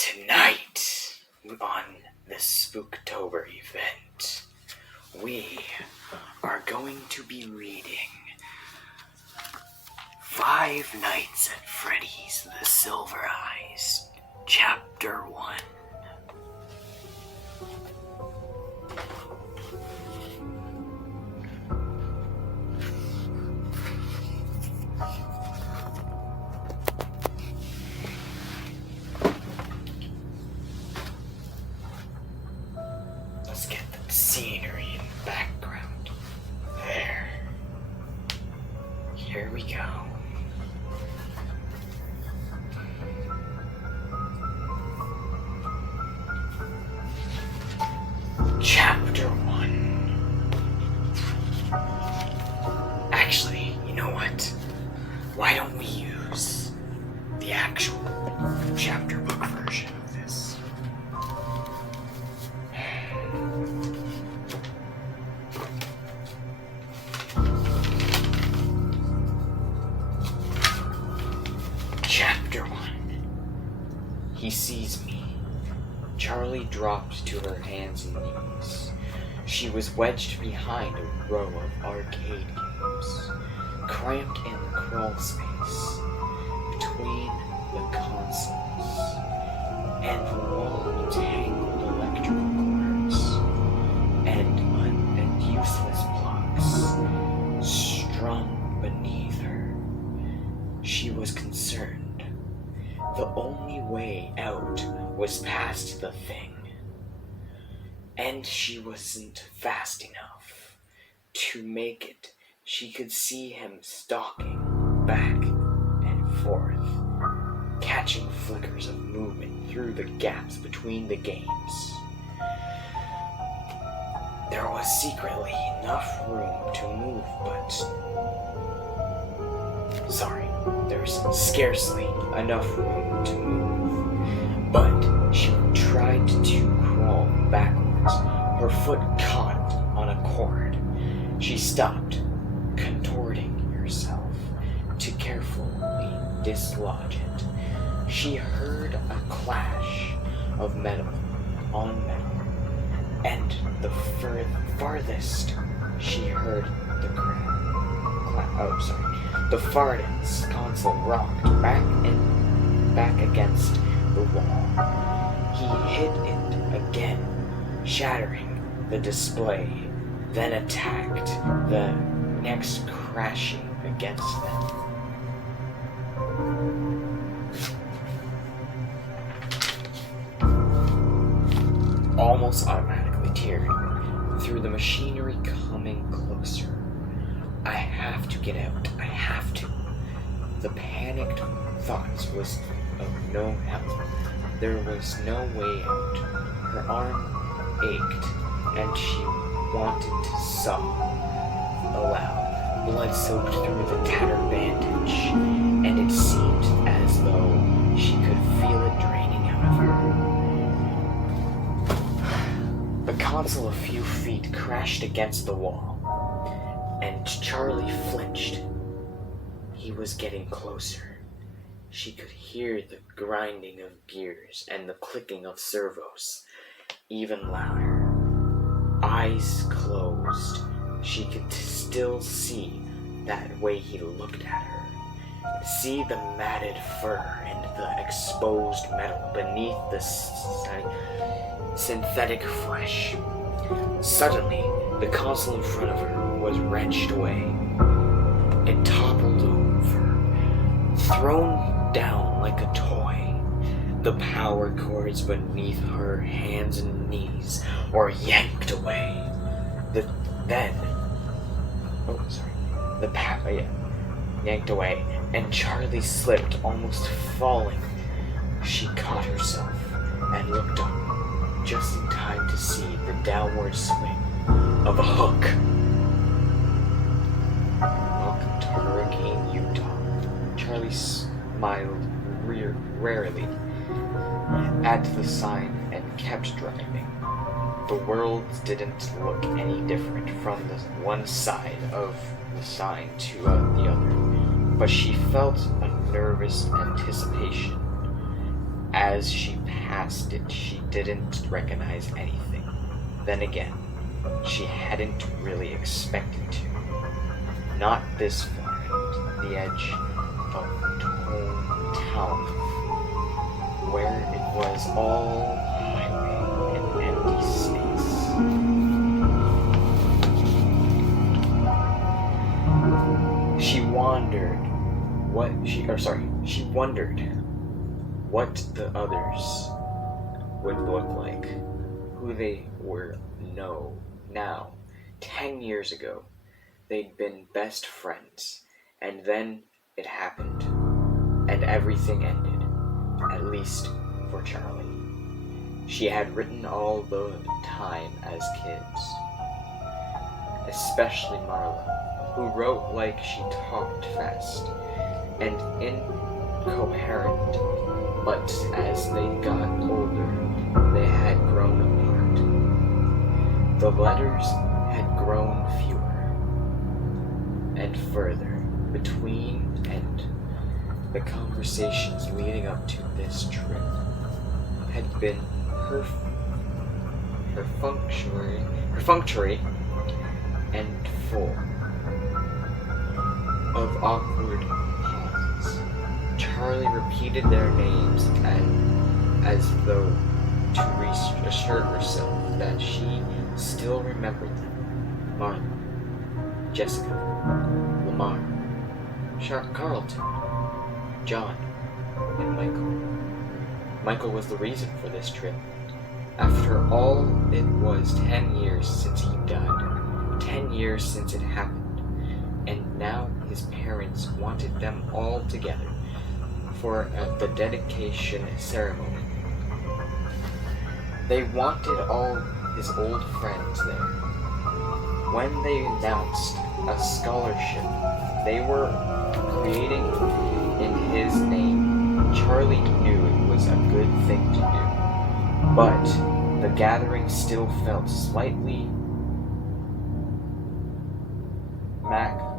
Tonight, on the Spooktober event, we are going to be reading Five Nights at Freddy's The Silver Eyes, Chapter 1. Let's get the scenery in the background. There. Here we go. Chapter 1. Actually, you know what? Why don't we use the actual chapter book version of this? Chapter 1. He sees me. Charlie dropped to her hands and knees. She was wedged behind a row of arcade games, cramped in the crawl space between the consoles and long tangled electrical cords and useless plugs strung beneath her. She was concerned. The only way out was past the thing, and she wasn't fast enough to make it. She could see him stalking back and forth, catching flickers of movement through the gaps between the games. There was secretly enough room to move, there's scarcely enough room to move, but she tried to crawl backwards. Her foot caught on a cord. She stopped, contorting herself to carefully dislodge it. She heard a clash of metal on metal, and the farthest she heard the the Farden's console rocked back against the wall. He hit it again, shattering the display, then attacked the next, crashing against them. Almost automatically tearing through the machinery, coming closer. I have to get out. I have to. The panicked thoughts was of no help. There was no way out. Her arm ached, and she wanted to sob aloud. Blood soaked through the tattered bandage, and it seemed as though she could feel it draining out of her. The console a few feet crashed against the wall, and Charlie flinched. He was getting closer. She could hear the grinding of gears and the clicking of servos, even louder. Eyes closed, she could still see that way he looked at her. See the matted fur and the exposed metal beneath the synthetic flesh. Suddenly, the console in front of her was wrenched away. It toppled over, thrown down like a toy. The power cords beneath her hands and knees were yanked away. Yanked away, and Charlie slipped, almost falling. She caught herself and looked up, just in time to see the downward swing of a hook. Welcome to Hurricane, Utah. Charlie smiled rarely at the sign and kept driving. The world didn't look any different from the one side of the sign to the other, but she felt a nervous anticipation As she passed it, she didn't recognize anything. Then again, she hadn't really expected to. Not this far at the edge of town, where it was all highway and empty space. She wondered what the others would look like, who they were. No, now, 10 years ago, they'd been best friends, and then it happened, and everything ended, at least for Charlie. She had written all the time as kids, especially Marla, who wrote like she talked fast and incoherent, but as they got older, they had grown apart. The letters had grown fewer and further between, and the conversations leading up to this trip had been perfunctory and full of awkward pauses. Charlie repeated their names as though to reassure herself that she still remembered them. Marla, Jessica, Lamar, Carlton, John, and Michael. Michael was the reason for this trip. After all, it was 10 years since he died, 10 years since it happened, and now his parents wanted them all together for the dedication ceremony. They wanted all his old friends there. When they announced a scholarship they were creating in his name, Charlie knew it was a good thing to do, but the gathering still felt slightly macabre.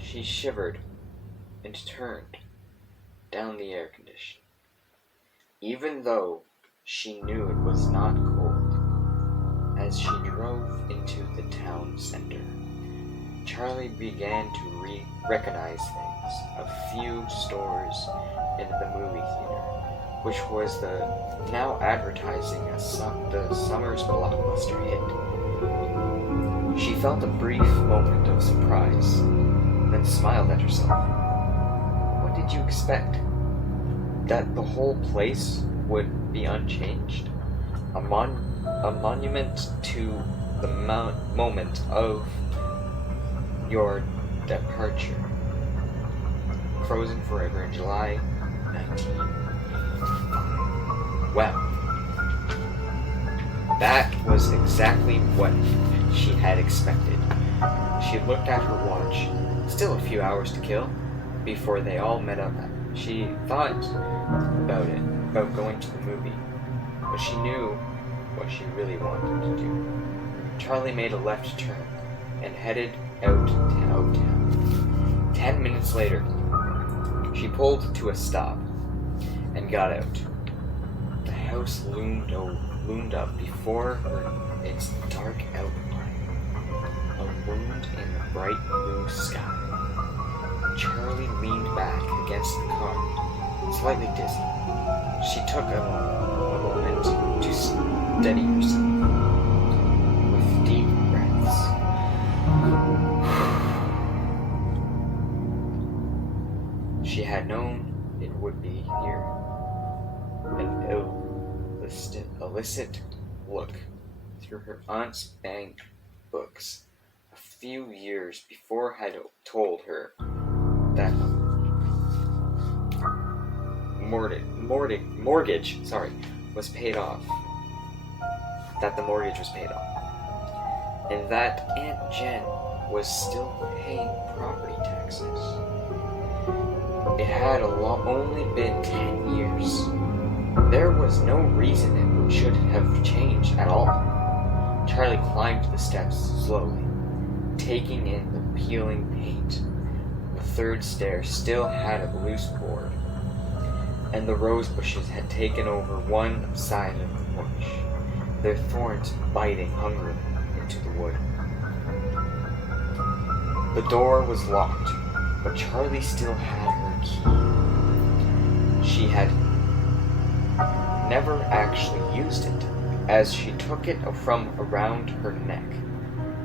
She shivered and turned down the air conditioner, even though she knew it was not cold. As she drove into the town center, Charlie began to recognize things. A few stores in the movie theater, which was now advertising the summer's blockbuster hit. She felt a brief moment of surprise, then smiled at herself. What did you expect? That the whole place would be unchanged? A monument to the moment of your departure, frozen forever in July 1985. Well, that was exactly what she had expected. She looked at her watch. Still a few hours to kill before they all met up. She thought about going to the movie, but she knew what she really wanted to do. Charlie made a left turn and headed out of town. 10 minutes later, she pulled to a stop and got out. The house loomed up before her, its dark outline, a wound in the bright blue sky. Charlie leaned back against the car, slightly dizzy. She took a moment to steady herself with deep breaths. She had known it would be here. An illicit look through her aunt's bank books a few years before had told her that mortgage was paid off. That the mortgage was paid off, and that Aunt Jen was still paying property taxes. It had only been 10 years. There was no reason it should have changed at all. Charlie climbed the steps slowly, taking in the peeling paint, the the third stair still had a loose board, and the rose bushes had taken over one side of the porch, their thorns biting hungrily into the wood. The door was locked, but Charlie still had her key. She had never actually used it, as she took it from around her neck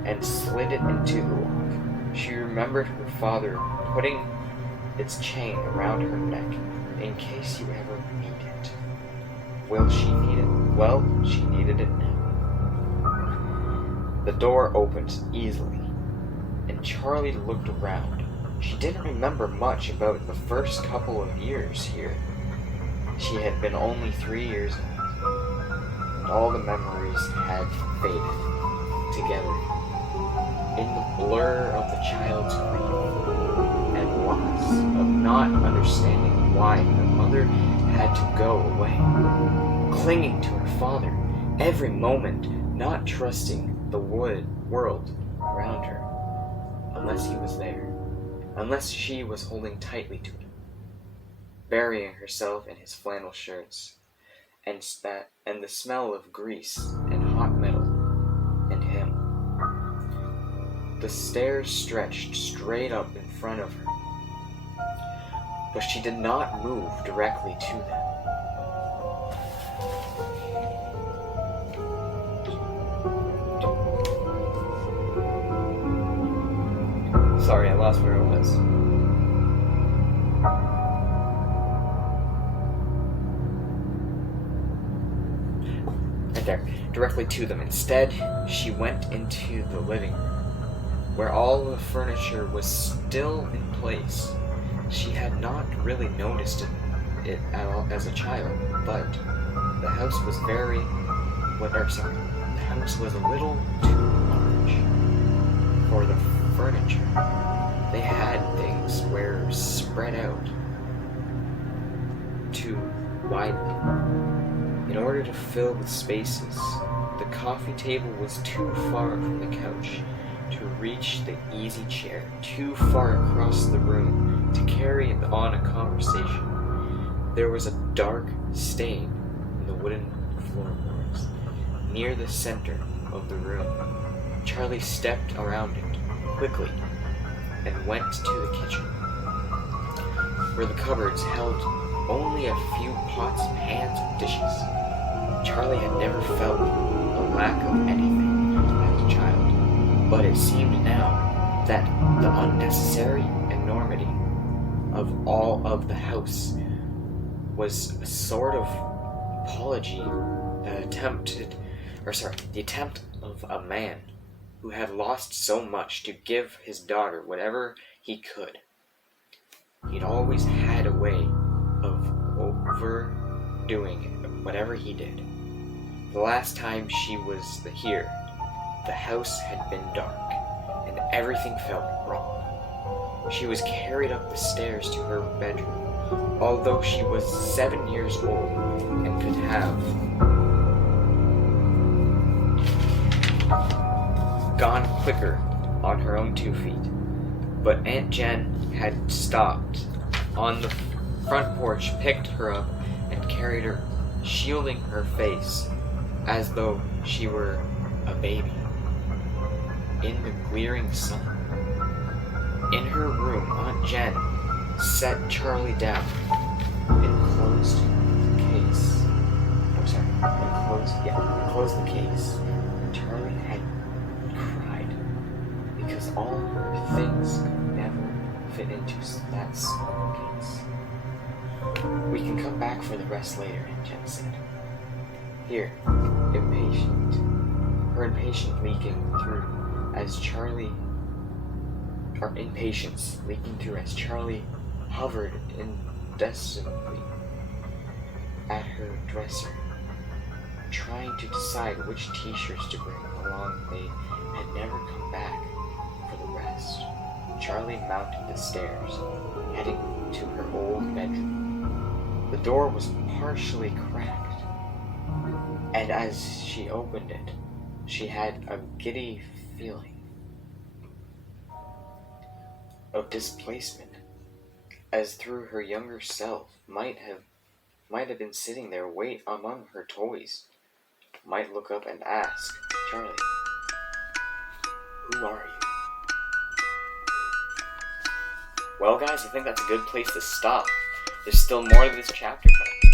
and slid it into the lock. She remembered her father putting its chain around her neck in case you ever need it. Will she need it? Well, she needed it now. The door opened easily, and Charlie looked around. She didn't remember much about the first couple of years here. She had been only 3 years old, and all the memories had faded together in the blur of the child's grief and loss of not understanding why her mother had to go away, clinging to her father every moment, not trusting the world around her unless he was there, unless she was holding tightly to him, burying herself in his flannel shirts, and the smell of grease and hot metal and him. The stairs stretched straight up in front of her, but she did not move directly to them. Sorry, I lost where I was. Right there, directly to them. Instead, she went into the living room, where all the furniture was still in place. She had not really noticed it at all as a child, but the house was the house was a little too large for the furniture. They had things were spread out too widely. In order to fill the spaces, the coffee table was too far from the couch to reach the easy chair, too far across the room to carry on a conversation. There was a dark stain in the wooden floorboards near the center of the room. Charlie stepped around it quickly and went to the kitchen, where the cupboards held only a few pots, pans, and dishes. Charlie had never felt a lack of anything as a child, but it seemed now that the unnecessary enormity of all of the house was a sort of apology, the attempt of a man who had lost so much to give his daughter whatever he could. He'd always had a way of overdoing it, whatever he did. The last time she was here, the house had been dark, and everything felt wrong. She was carried up the stairs to her bedroom, although she was 7 years old and could have gone quicker on her own 2 feet. But Aunt Jen had stopped on the front porch, picked her up, and carried her, shielding her face as though she were a baby. In the glaring sun, in her room, Aunt Jen set Charlie down and closed the case. Closed the case. Charlie had cried because all her things could never fit into that small case. We can come back for the rest later, Aunt Jen said. Here, her impatience leaking through as Charlie hovered indecisively at her dresser, trying to decide which t-shirts to bring along. They had never come back for the rest. Charlie mounted the stairs, heading to her old bedroom. The door was partially cracked, and as she opened it, she had a giddy feeling. of displacement, as through her younger self might have been sitting there wait among her toys, might look up and ask, Charlie, who are you? Well, guys, I think that's a good place to stop. There's still more to this chapter, but